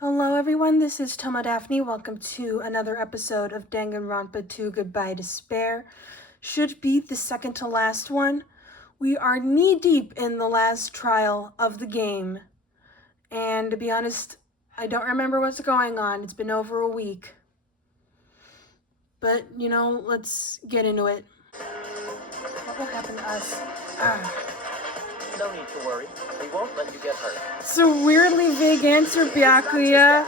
Hello everyone, this is Daphne. Welcome to another episode of Danganronpa 2 Goodbye Despair. Should be the second to last one. We are knee-deep in the last trial of the game. And to be honest, I don't remember what's going on. It's been over a week. But, let's get into it. What will happen to us? No need to worry. We won't let you get hurt. It's a weirdly vague answer, Byakuya.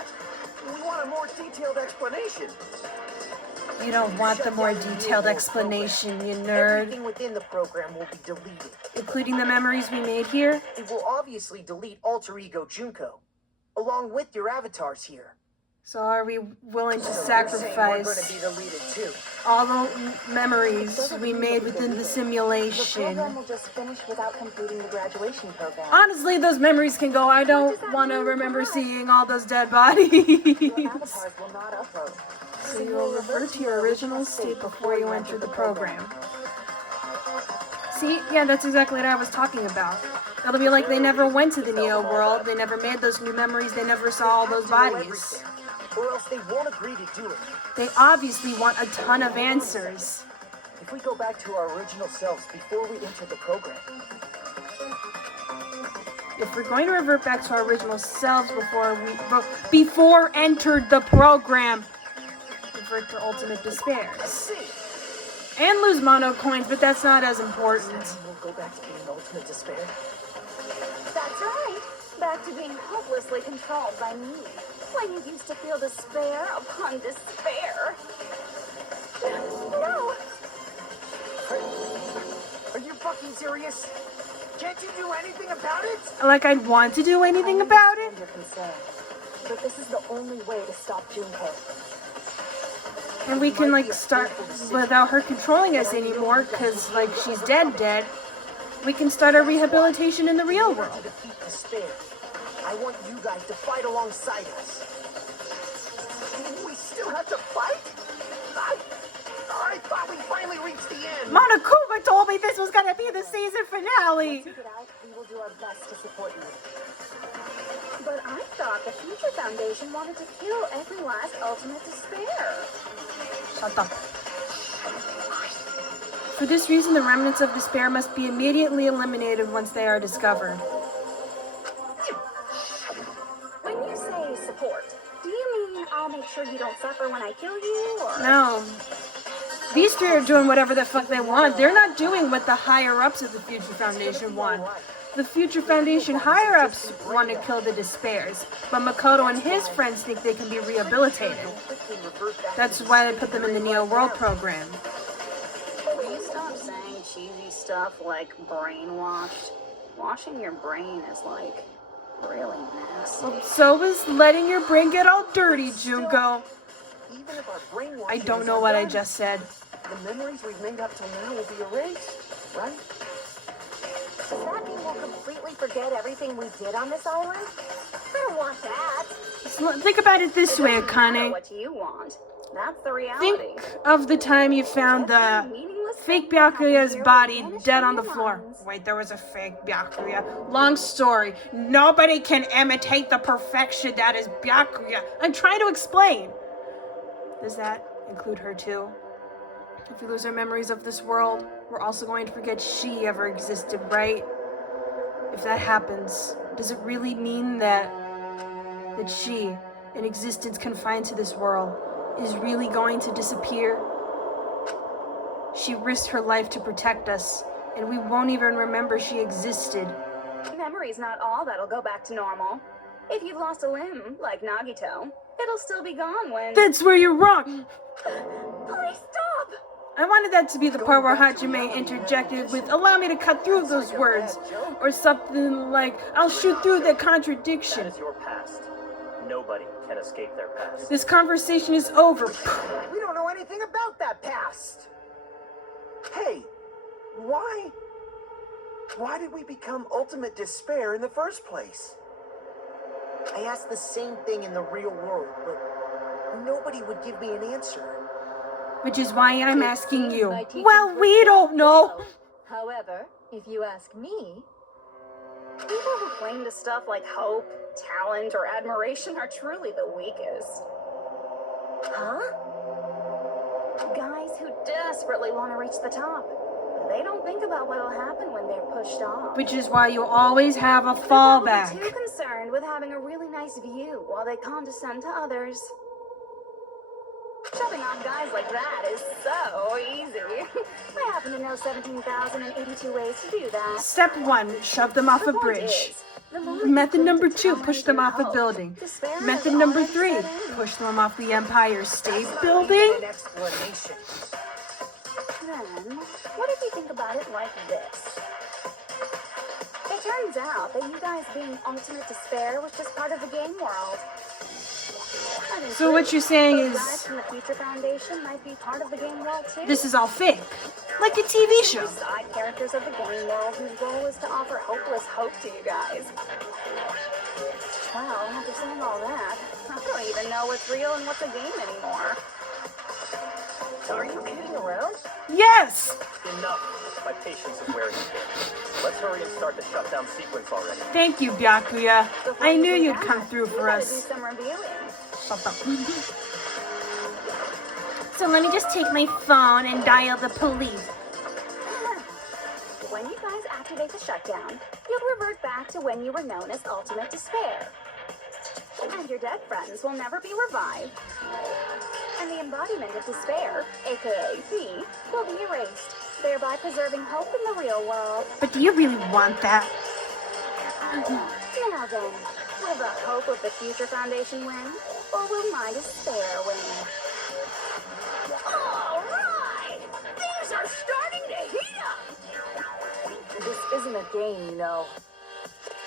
We want a more detailed explanation. You don't want the more detailed explanation, you nerd. Everything within the program will be deleted. Including the memories we made here? It will obviously delete alter ego Junko, along with your avatars here. So are we willing to We're sacrifice going to be deleted too. all the memories we made within the simulation? The program will just finish without completing the graduation program. Honestly, those memories can go. I don't want to remember seeing all those dead bodies. Your avatars will not upload. So you will revert to your original state before you enter the program. See? Yeah, that's exactly what I was talking about. It'll be like they never went to the Neo world, they never made those new memories, they never saw all those bodies. Or else they won't agree to do it. They obviously want a ton of answers. If we go back to our original selves before we enter the program. If we're going to revert back to our original selves before entered the program, revert to ultimate despairs. And lose mono coins, but that's not as important. We'll go back to being ultimate despair. That's right. Back to being hopelessly controlled by me. When you used to feel despair upon despair. No! Are you fucking serious? Can't you do anything about it? Like I'd want to do anything about it? Your concern, but this is the only way to stop Junko. And we can start without her controlling us anymore, because she's dead. We can start our rehabilitation in the real world. To defeat despair, I want you guys to fight alongside us. We still have to fight? I thought we finally reached the end. Monokuma told me this was gonna be the season finale. Once you get out, we will do our best to support you. But I thought the Future Foundation wanted to kill every last ultimate despair. Shut up. For this reason, the remnants of despair must be immediately eliminated once they are discovered. When you say support, do you mean I'll make sure you don't suffer when I kill you, or...? No. These three are doing whatever the fuck they want. They're not doing what the higher-ups of the Future Foundation want. The Future Foundation higher-ups want to kill the despairs, but Makoto and his friends think they can be rehabilitated. That's why they put them in the Neo World program. Will you stop saying cheesy stuff like brainwashed? Washing your brain is, really nasty. So is letting your brain get all dirty, Junko. Even if our brainwashing I don't know what I just said. The memories we've made up till now will be erased, right? Does that mean we'll completely forget everything we did on this island? I don't want that. Think about it this way, Akane. What you want? That's the reality. Think of the time you found the fake Byakuya's body dead on the floor. Wait, there was a fake Byakuya. Long story. Nobody can imitate the perfection that is Byakuya. I'm trying to explain. Does that include her too? If we lose our memories of this world, we're also going to forget she ever existed, right? If that happens, does it really mean that she, an existence confined to this world, is really going to disappear? She risked her life to protect us, and we won't even remember she existed. Memory's not all that'll go back to normal. If you've lost a limb, like Nagito, it'll still be gone when... That's where you're wrong! Please stop! I wanted that to be the part where Hajime interjected with, "Allow me to cut through those words," or something like, "I'll shoot through the contradiction." That is your past. Nobody can escape their past. This conversation is over. We don't know anything about that past. Hey, why did we become ultimate despair in the first place? I asked the same thing in the real world, but nobody would give me an answer. Which is why I'm asking you. Well, we don't know. However, if you ask me, people who cling to stuff like hope, talent or admiration are truly the weakest. Huh? Guys who desperately want to reach the top. They don't think about what'll happen when they're pushed off. Which is why you always have a They're probably fallback. too concerned with having a really nice view while they condescend to others. Shoving off guys like that is so easy. I happen to know 17,082 ways to do that. Step 1, shove them off a The point bridge. is, the more you Method put number into 2, talent push them and off a hope, building. despair Method has number already 3, set in. push them off the Empire State That's not Building. even an explanation. Then, what if you think about it like this? It turns out that you guys being ultimate despair was just part of the game world. That is So what true. you're saying Those is guys from the Future Foundation might be part of the game world too. this is all fake. Like a TV They're show. side characters of the game world whose goal is to offer hopeless hope to you guys. Well, after saying all that, I don't even know what's real and what's a game anymore. Are you kidding around? Yes! Enough. My patience is wearing thin. Let's hurry and start the shutdown sequence already. Thank you, Byakuya. Before I you knew do you'd that, come through we for gotta us. do some reviewing. Shut up. So let me just take my phone and dial the police. When you guys activate the shutdown, you'll revert back to when you were known as Ultimate Despair. And your dead friends will never be revived. And the embodiment of despair, aka me, will be erased, thereby preserving hope in the real world. But do you really want that? Now then, will the hope of the Future Foundation win, or will my despair win? All right! Things are starting to heat up! This isn't a game, you know.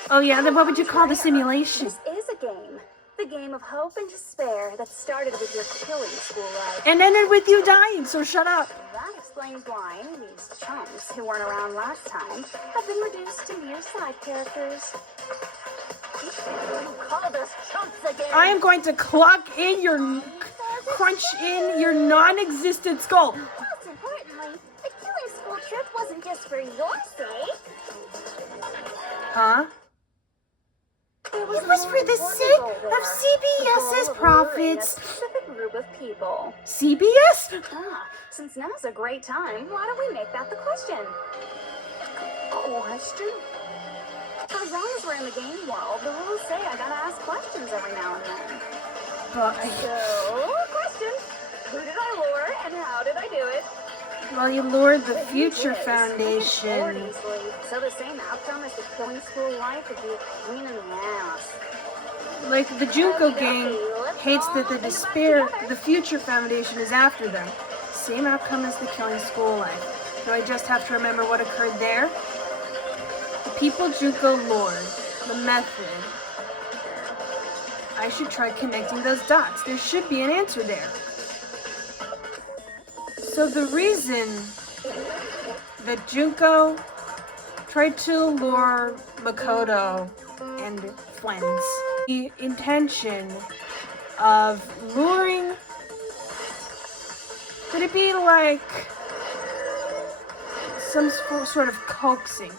Oh yeah, then what would you call the simulation? This is a game. The game of hope and despair that started with your killing school life. And ended with you dying, so shut up. That explains why these chumps who weren't around last time have been reduced to mere side characters. You called us chumps again. I am going to clock in your... crunch in your non-existent skull. Most importantly, the killing school trip wasn't just for your sake. Huh? It was for the sake of CBS's profits. A specific group of people. CBS? Ah, since now's a great time, why don't we make that the question? Question? As long as we're in the game world, the rules say I gotta ask questions every now and then. But, So, question. Who did I lure and how did I do it? well, you lured the The Future hint is, Foundation. we can afford easily, so the same outcome as the killing school life would be a pain in the ass. Like, the Junko gang hates that the Future Foundation is after them. Same outcome as the killing school life. Do I just have to remember what occurred there? The people Junko lured. The method. I should try connecting those dots. There should be an answer there. So the reason that Junko tried to lure Makoto and friends, the intention of luring, could it be like some sort of coaxing?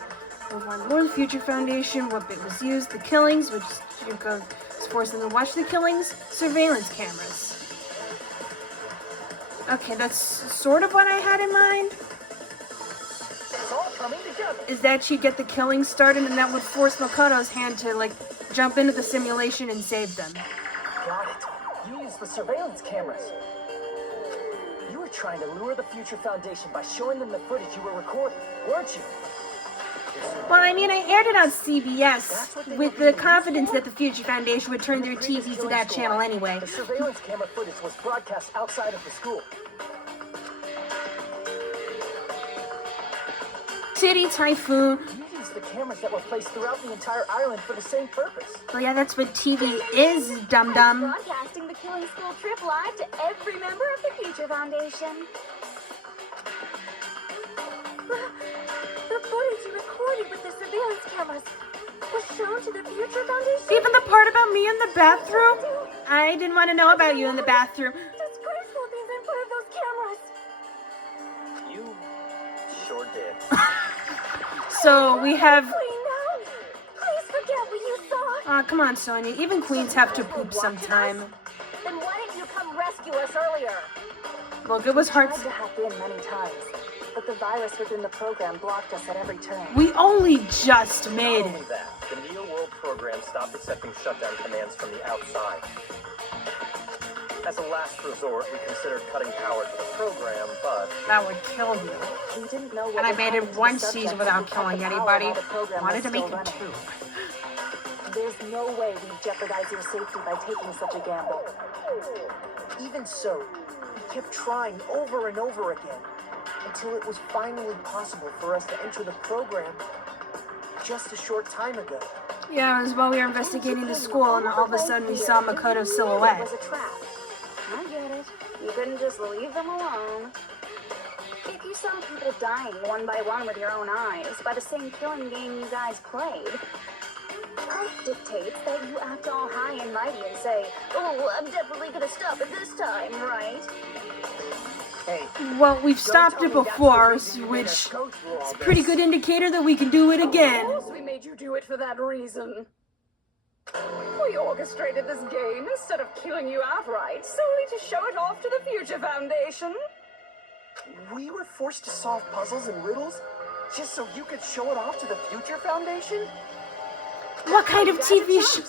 Lure the Future Foundation, what bit was used, the killings, which Junko is forced them to watch the killings, surveillance cameras. Okay, that's sort of what I had in mind. It's all coming together. Is that she'd get the killing started and that would force Makoto's hand to, like, jump into the simulation and save them. Got it. You used the surveillance cameras. You were trying to lure the Future Foundation by showing them the footage you were recording, weren't you? Well, I mean, I aired it on CBS with the confidence that the Future Foundation would turn their TVs to that channel anyway. The surveillance camera footage was broadcast outside of the school. City Typhoon. You used the cameras that were placed throughout the entire island for the same purpose. Well, yeah, that's what TV is, dum-dum. Broadcasting the killing school trip live to every member of the Future Foundation. The footage you recorded with the surveillance cameras was shown to the Future Foundation. Even the part about me in the bathroom? I didn't want to know about you in the bathroom. Disgraceful things in front of those cameras. You sure did. So we have... Please, no. Please forget what you saw. Aw, come on, Sonia. Even queens have to poop sometime. Then why didn't you come rescue us earlier? Look, it was hard. Tried to hack in many times, but the virus within the program blocked us at every turn. We only just made Not it. only that, the Neo World program stopped accepting shutdown commands from the outside. As a last resort, we considered cutting power to the program, but That would kill you. We didn't know what And I would made happen it to one the subjects season if without we cut killing the power anybody. while the program Wanted was to make still it running. 2. There's no way we'd jeopardize your safety by taking such a gamble. Even so, we kept trying over and over again until it was finally possible for us to enter the program just a short time ago. Yeah, it was while we were investigating the school, and all of a sudden we saw Makoto's It silhouette. was a trap. I get it. You couldn't just leave them alone. If you saw people dying one by one with your own eyes by the same killing game you guys played, health dictates that you act all high and mighty and say, "Oh, I'm definitely gonna stop it this time, right?" Hey, Well, we've don't stopped tell it me that's the before, reason you made which us go through all is a pretty this. good indicator that we can do it again. Of course we made you do it for that reason. We orchestrated this game instead of killing you outright, solely to show it off to the Future Foundation. We were forced to solve puzzles and riddles just so you could show it off to the Future Foundation? What kind of TV show?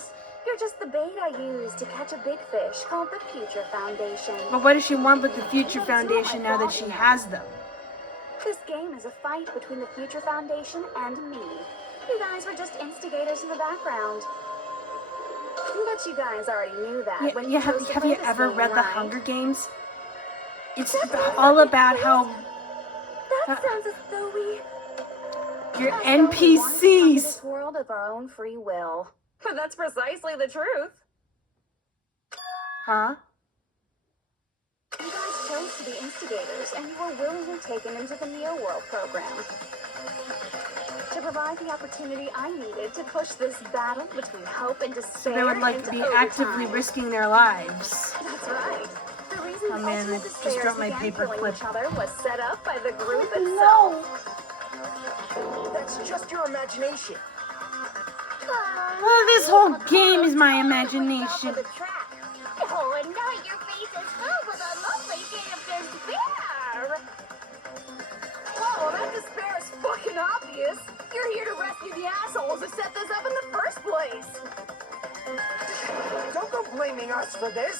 You're just the bait I use to catch a big fish called the Future Foundation. But what does she want with the Future Foundation now that she has them? This game is a fight between the Future Foundation and me. You guys were just instigators in the background. But you guys already knew that when you chose to Have play you this ever game, right? The right? Hunger Games? It's all about how That sounds as though we... your as though we wanted to come to NPCs. this world of our own free will. But that's precisely the truth. Huh? You guys chose to be instigators, and you were willingly taken into the Neo World program. To provide the opportunity I needed to push this battle between hope and despair They would like into be overtime. actively risking their lives. That's right. The reason Oh, man, ultimate I just despairs dropped my began paper killing clip. each other was set up by the group itself. That's just your imagination. Well, this whole game is my imagination. Oh, and now your face is filled with a lovely shade of despair. Oh, that despair is fucking obvious. You're here to rescue the assholes who set this up in the first place. Don't go blaming us for this.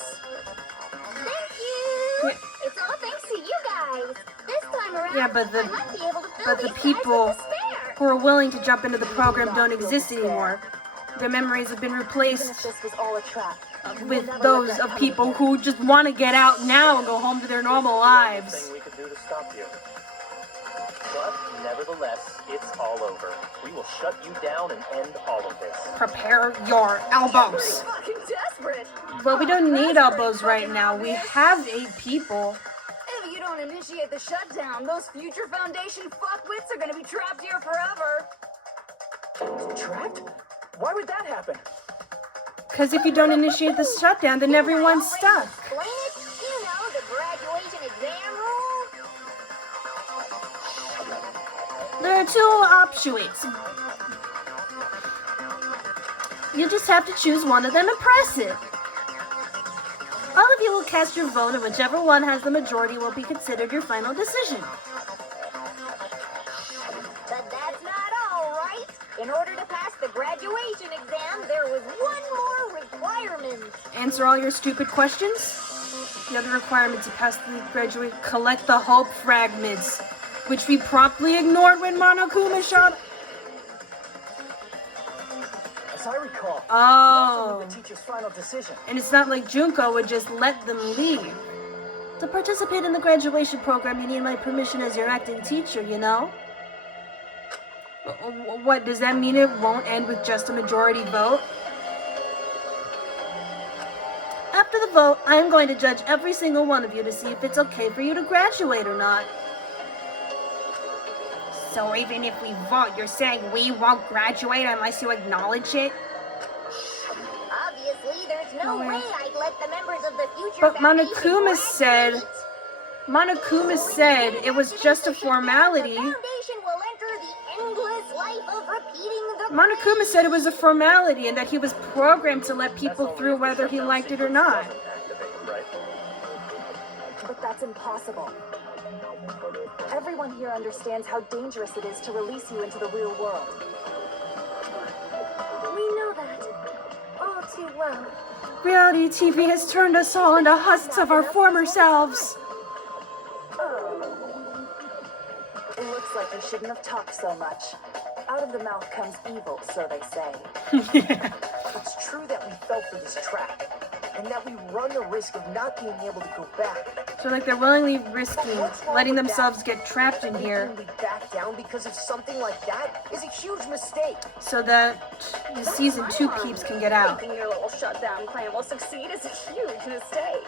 Thank you. It's all thanks to you guys. This time around, Yeah, but the- I might be able to fill but the these guys people with despair. who are willing to jump into the program don't exist anymore. Their memories have been Even if replaced this was all a trap, with those of people who just want to get out now and go home to their normal lives. thing we could do to stop you. But nevertheless, it's all over. We will shut you down and end all of this. Prepare your elbows. Fucking desperate. Well, we don't need elbows right now. We have 8 people. If you don't initiate the shutdown, those Future Foundation fuckwits are gonna be trapped here forever. Trapped? Why would that happen? Because if you don't initiate the shutdown, then everyone's stuck. Explain it? You know, the graduation exam rule. There are 2 offshoots. You just have to choose one of them and press it. All of you will cast your vote, and whichever one has the majority will be considered your final decision. But that's not all, right? In order to pass the graduation exam, there was one more requirement. Answer all your stupid questions. The other requirement to pass the graduate, collect the hope fragments, which we promptly ignored when Monokuma showed. As I recall, Oh. the teacher's final decision. And it's not like Junko would just let them leave. To participate in the graduation program, you need my permission as your acting teacher, you know? What, does that mean it won't end with just a majority vote? After the vote, I am going to judge every single one of you to see if it's okay for you to graduate or not. So even if we vote, you're saying we won't graduate unless you acknowledge it? Obviously, there's no way I'd let the members of the Future But Foundation Monokuma said... Monokuma said it was just a formality. The Foundation will enter the endless life of repeating the Monokuma said it was a formality and that he was programmed to let people through whether he liked it or not. But that's impossible. Everyone here understands how dangerous it is to release you into the real world. We know that all too well. Reality TV has turned us all into husks of our former selves. It looks like we shouldn't have talked so much. Out of the mouth comes evil, so they say. It's true that we fell for this trap, and that we run the risk of not being able to go back. So like they're willingly risking letting themselves get trapped in here. Thinking we back down because of something like that is a huge mistake. So that the season 2 peeps can get out. Thinking your little shutdown plan will succeed is a huge mistake.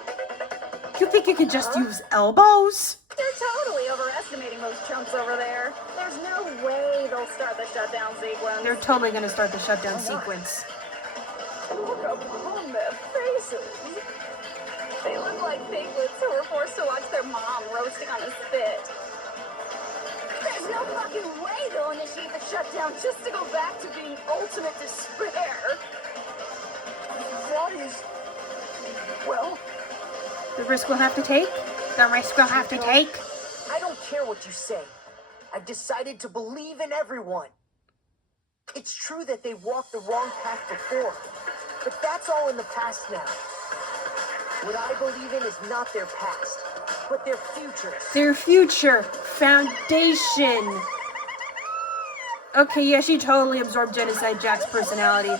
You think you could just use elbows? You're totally overestimating those chumps over there. There's no way they'll start the shutdown sequence. They're totally gonna start the shutdown sequence. Look upon their faces. They look like piglets who were forced to watch their mom roasting on a spit. There's no fucking way they'll initiate the shutdown just to go back to being ultimate despair. That is... well... The risk we'll have to take? The risk we'll have to take? I don't care what you say. I've decided to believe in everyone. It's true that they walked the wrong path before, but that's all in the past now. What I believe in is not their past, but their future. Their future. Foundation. Okay, yeah, she totally absorbed Genocide Jack's personality.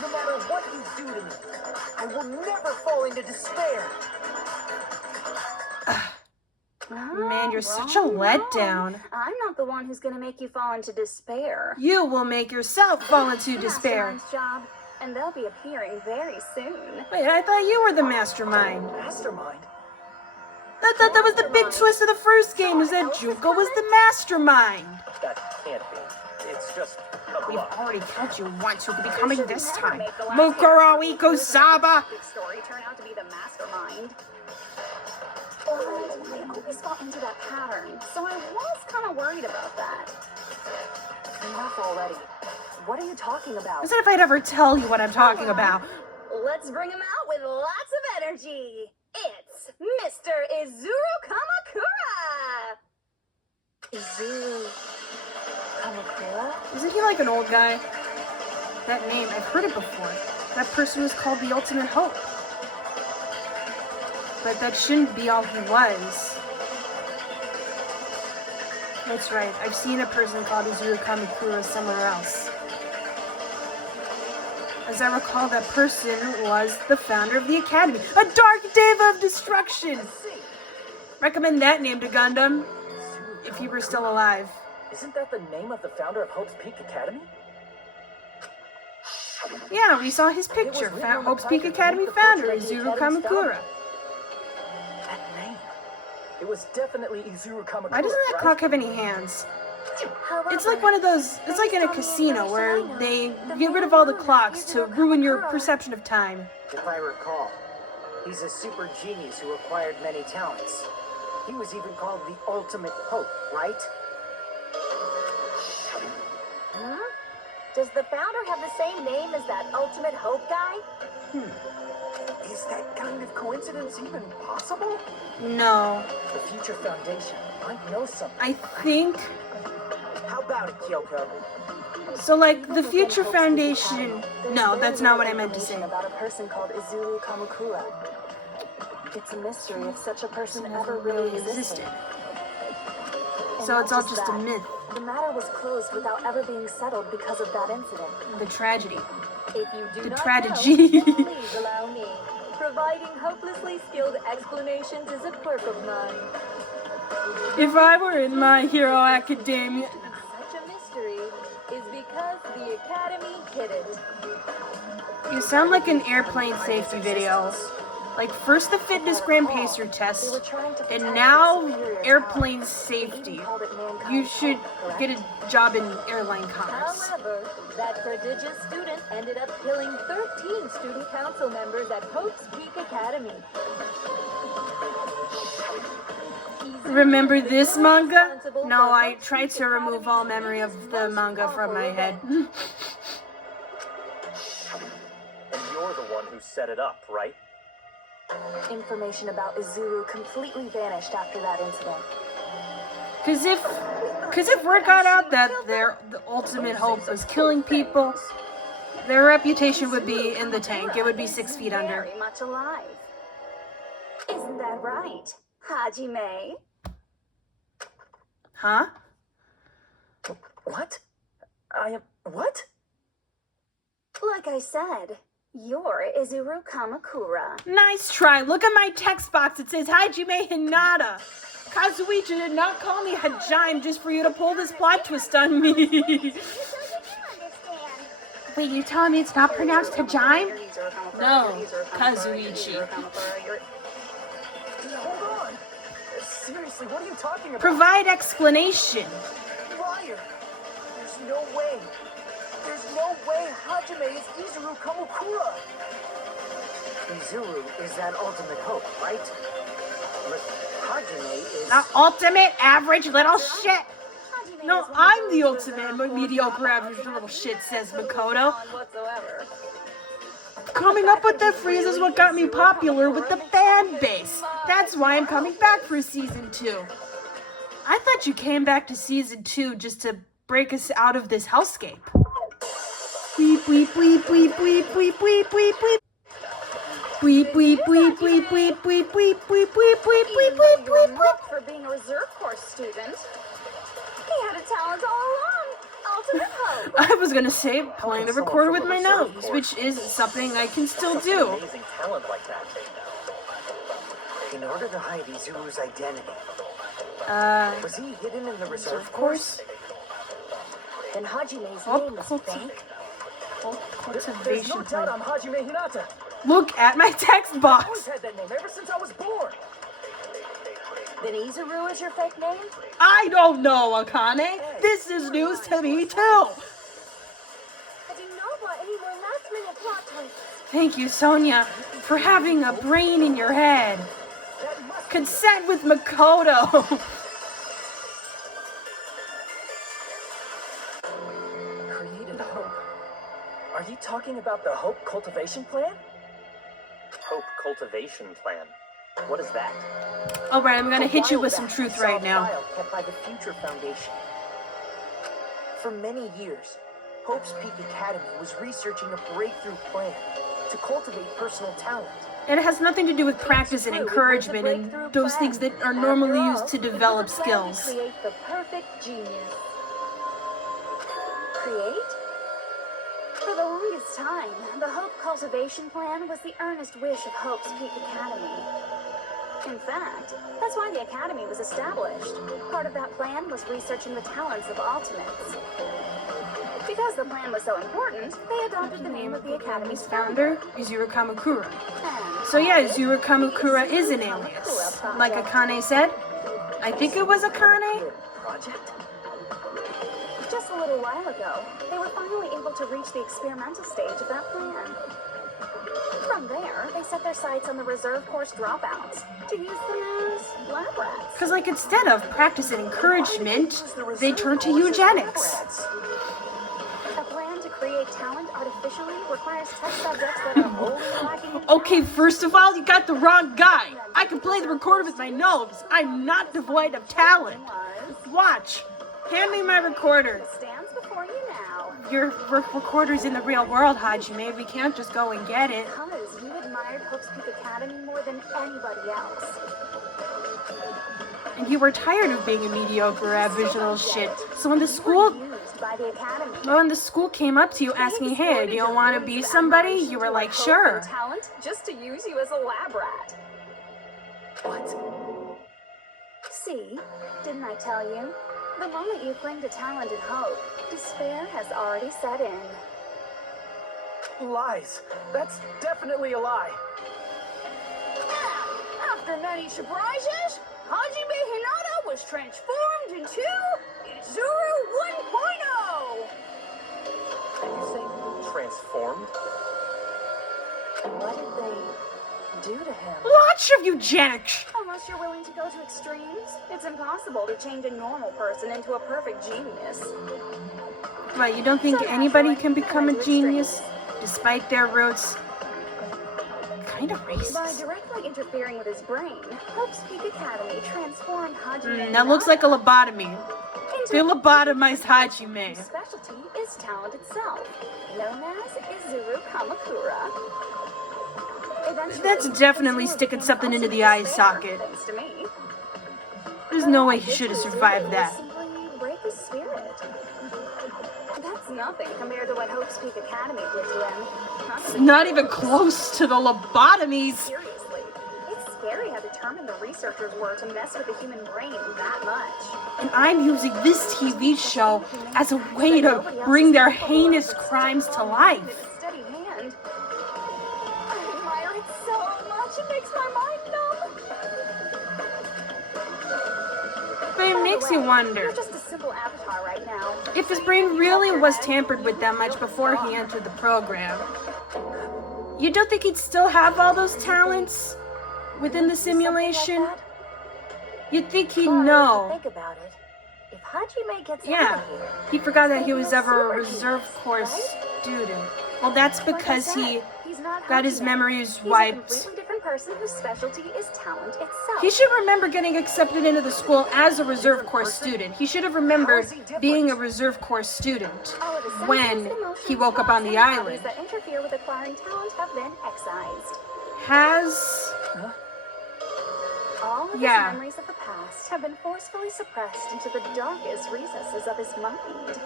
No matter what you do to me, I will never fall into despair. Man, you're such a letdown. I'm not the one who's gonna make you fall into despair. You will make yourself fall into despair. Mastermind's job, and they'll be appearing very soon. Wait, I thought you were the mastermind. Mastermind? I thought that was the big twist of the first game, is that Junko was the mastermind. That can't be. It's just a We've bluff. already caught you once. Who could be coming this time? Mukuro Ikozaba! Big story turned out to be the mastermind. But I always fall into that pattern, so I was kind of worried about that. Enough already. What are you talking about? As if I'd ever tell you what I'm talking about. Let's bring him out with lots of energy. It's Mr. Izuru Kamukura. Izuru Kamukura? Isn't he like an old guy? That name, I've heard it before. That person was called the Ultimate Hope. But that shouldn't be all he was. That's right, I've seen a person called Izuru Kamukura somewhere else. As I recall, that person was the founder of the Academy. A Dark Deva of Destruction! Recommend that name to Gundam, if he were still alive. Isn't that the name of the founder of Hope's Peak Academy? Yeah, we saw his picture. Hope's Peak Academy founder, Izuru Kamukura. That name. It was definitely Izuru Kamukura. Why doesn't that clock have any hands? It's like one of those, it's like in a casino where they get rid of all the clocks to ruin your perception of time. If I recall, he's a super genius who acquired many talents. He was even called the Ultimate Hope, right? Huh? Does the founder have the same name as that Ultimate Hope guy? Is that kind of coincidence even possible? No. The Future Foundation might know something. I think, How about it, Kyoko? so like the Future Foundation, no, that's not what I meant to say. About a person called Izuru Kamukura. It's a mystery if such a person ever really existed. And So it's not all just a that. myth. The matter was closed without ever being settled because of that incident. The tragedy. If you do The not tragedy. know, then please allow me. Providing hopelessly skilled explanations is a quirk of mine. If I were in My Hero Academia... Such a mystery is because the Academy hid it. You sound like an airplane safety video. Like first the fitness Grand Pacer test, and now airplane safety. You should get a job in airline commerce. However, that prodigious student ended up killing 13 student council members at Hope's Peak Academy. Remember this manga? No, I tried to remove all memory of the manga from my head. And you're the one who set it up, right? Information about Izuru completely vanished after that incident. Cause if word got out that the ultimate hope was killing people, their reputation would be in the tank. It would be 6 feet under. Very much alive. Isn't that right, Hajime? Huh? What? I am... What? Like I said, you're Izuru Kamukura. Nice try. Look at my text box. It says Hajime Hinata. Kazuichi did not call me Hajime just for you to pull this plot twist on me. Wait, you telling me it's not pronounced Hajime? No, Kazuichi. Hold on. Seriously, what are you talking about? Provide explanation. Liar. There's no way. There's no way Hajime is Izuru Kamukura. Izuru is that ultimate hope, right? But Hajime is... The ultimate average little shit. No, I'm the ultimate mediocre average little shit, says Makoto. Whatsoever. Coming up with that phrase is what got me popular with the fan base. That's why I'm coming back for season 2. I thought you came back to season 2 just to break us out of this hellscape. Bleep, bleep, bleep, bleep, bleep, bleep, bleep, bleep, bleep. Bleep, bleep, bleep, bleep, bleep, bleep, bleep, bleep, bleep, bleep, bleep, bleep, bleep, bleep. For being a reserve course student, he had a talent all along. Ultimate hope. I was gonna say playing the recorder with my nose, which is something I can still do. Amazing talent like that. In order to hide Izuru's identity, was he hidden in the reserve Of course. Then Hajime's Oh, name is fake? Oh, There's cultivation no doubt plan. I'm Hajime Hinata. Look at my text I've box. always had that name ever since I was born. Then Izuru is your fake name? I don't know, Akane. This is news to me too. I do not want any more last-minute plot twists. Thank you, Sonia, for having a brain in your head. That must be Consent with Makoto. created hope. Are you talking about the Hope Cultivation Plan? Hope cultivation plan. What is that? Alright, I'm gonna A hit you while with some back, truth I saw right a now. file kept by the Future Foundation. For many years, Hope's Peak Academy was researching a breakthrough plan to cultivate personal talent. It has nothing to do with practice and encouragement and those things that are normally used to develop skills. Create the perfect genius. Create? For the longest time, the Hope Cultivation Plan was the earnest wish of Hope's Peak Academy. In fact, that's why the Academy was established. Part of that plan was researching the talents of Ultimates. Because the plan was so important, they adopted the name of the Academy's founder. Izuru Kamukura. And So yeah, Izuru Kamukura is an alias. Like Akane said. I think it was Akane. Project? just a little while ago, they were finally able to reach the experimental stage of that plan. From there, they set their sights on the reserve course dropouts to use them as lab rats. Because, like, instead of practice and encouragement, they turn to eugenics. A plan to create talent artificially requires test subjects that are wholly lacking in Okay, first of all, you got the wrong guy. I can play the recorder with my nose. I'm not devoid of talent. Watch. Hand me my recorder. stands before you now. Your recorder's in the real world, Hajime. We can't just go and get it. Because you admired Hope's Peak Academy more than anybody else. And you were tired of being a mediocre aboriginal shit. So when the school... Used by the Academy. When the school came up to you asking, hey, do you want to be somebody? You were like, sure. Talent just to use you as a lab rat. What? See, didn't I tell you? The moment you cling to talent and hope, despair has already set in. Lies. That's definitely a lie. After many surprises, Hajime Hinata was transformed into Izuru 1.0! Did you say transformed? Why did they do to him? Lots of eugenics. Unless you're willing to go to extremes, it's impossible to change a normal person into a perfect genius. Right, you don't think anybody can become a genius despite their roots? Kind of By racist. directly interfering with his brain, Hope's Peak Academy transformed Hajime. That looks like a lobotomy. They lobotomized Hajime. His specialty is talent itself, known as Izuru Kamukura. Eventually, That's definitely Izuru sticking became something into the ultimate eye despair, socket. thanks to me. There's no way he should have survived that. Simply break his spirit. That's nothing compared to what Hope's Peak Academy did to him. It's not even close to the lobotomies. Seriously, it's scary how determined the researchers were to mess with the human brain that much. And I'm using this TV show as a way to bring their heinous crimes to life. With a steady hand. I admire it so much, it makes my mind numb. But it makes you wonder You're just a simple avatar right now. if his brain really was tampered with that much before he entered the program. You don't think he'd still have all those talents within the simulation? You'd think he'd know. Think about it. If Hajime gets Yeah, out of here, he forgot that he was ever a reserve course student. Well, that's because he He's not got his Hajime. memories He's a wiped. completely different person whose specialty is talent itself. He should remember getting accepted into the school as a reserve course student. He should have remembered being a reserve course student All of his senses, when emotions, he woke up thoughts, on the and hobbies island. that interfere with acquiring talent have been excised. Has... All of Yeah. his memories of the past have been forcefully suppressed into the darkest recesses of his mind.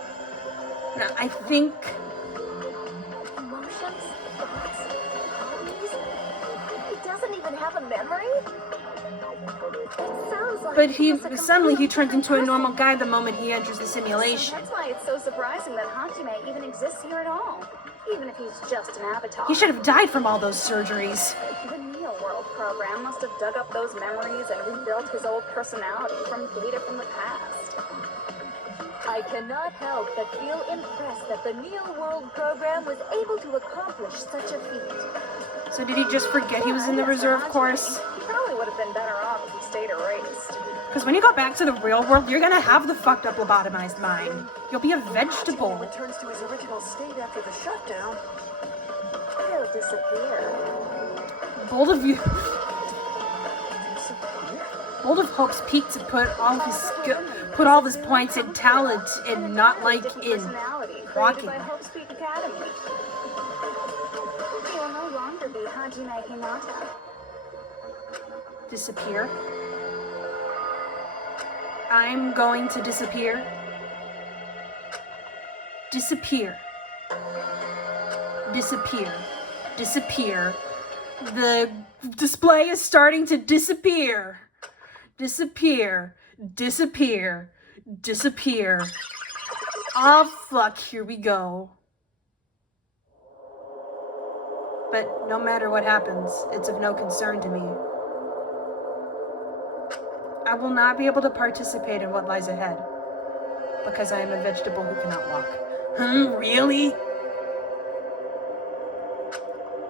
No, I think... Emotions, thoughts, hobbies. he doesn't even have a memory? It sounds like But he's a suddenly he completely turns into a different normal person. guy the moment he enters the So simulation. that's why it's so surprising that Hajime even exists here at all, even if he's just an avatar. He should have died from all those surgeries. The Neo World program must have dug up those memories and rebuilt his old personality from data from the past. I cannot help but feel impressed that the Neo World program was able to accomplish such a feat. So did he just forget he was in the reserve course? He probably would have been better off if he stayed erased. Because when you go back to the real world, you're gonna have the fucked up lobotomized mind. You'll be a vegetable. Returns to his original state after the shutdown. He'll disappear. Bold of you. Bold of Hope's Peak to put all of his points in talent and not like Different in personality created walking. by Hope's Peak Academy. He will no longer be Hajime Hinata. Disappear. I'm going to disappear. Disappear. Disappear. Disappear. The display is starting to disappear. Disappear. Disappear. Disappear. Oh fuck, here we go. But no matter what happens, it's of no concern to me. I will not be able to participate in what lies ahead, because I am a vegetable who cannot walk. Really?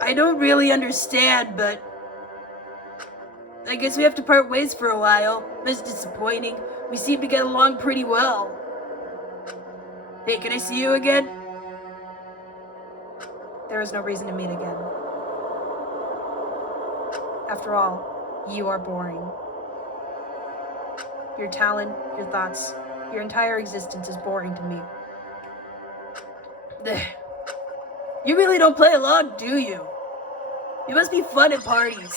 I don't really understand, but I guess we have to part ways for a while. That's disappointing. We seem to get along pretty well. Hey, can I see you again? There is no reason to meet again. After all, you are boring. Your talent, your thoughts, your entire existence is boring to me. You really don't play along, do you? You must be fun at parties.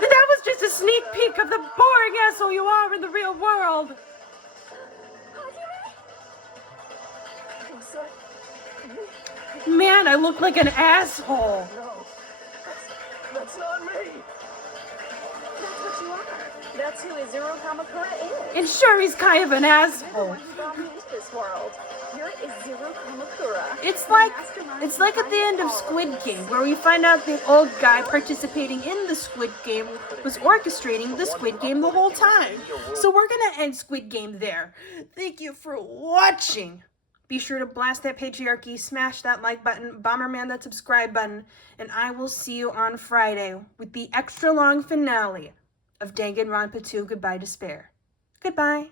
That was just a sneak peek of the boring asshole you are in the real world. Man, I look like an asshole. No, that's not me. That's what you are. That's who Izuru Kamukura is. And sure, he's kind of an You're the asshole. one who brought me into this world. You're Izuru Kamukura. It's the like mastermind at the end of behind all Squid this. Game, where we find out the old guy participating in the Squid Game was orchestrating the Squid Game the whole time. So we're gonna end Squid Game there. Thank you for watching. Be sure to blast that patriarchy, smash that like button, Bomberman that subscribe button, and I will see you on Friday with the extra long finale of Danganronpa 2 Goodbye Despair. Goodbye.